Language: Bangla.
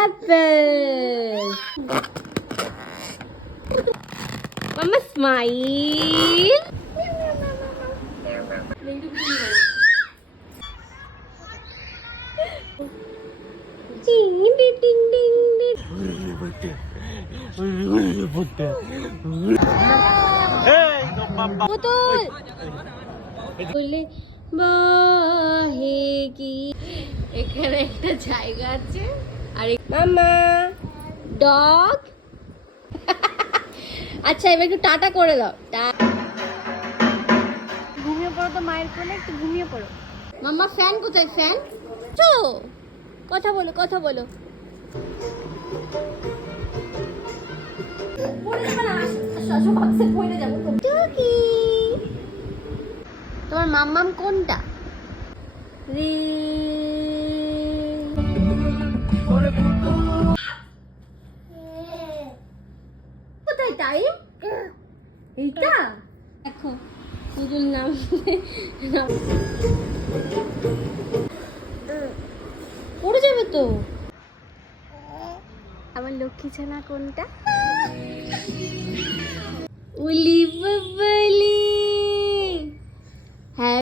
Apple. Mama smile. Ding ding ding ding ding. পুতুল বলে বাহেগি। এখানে একটা জায়গা আছে আর মামা ডগ। আচ্ছা এবার একটু টাটা করে দাও। ঘুমিয়ে পড়ো তো মায়ের কোলে, একটু ঘুমিয়ে পড়ো। মাম্মা ফ্যান কোথায়? ফ্যান তো কথা বলো, কথা বলো। তোমার মাম্মাম কোনটা? কোথায় টাইম? এইটা দেখো পুতুল নাম পড়ে যাবে তো। আমার লক্ষ্মী ছানা কোনটা? উলি বাবা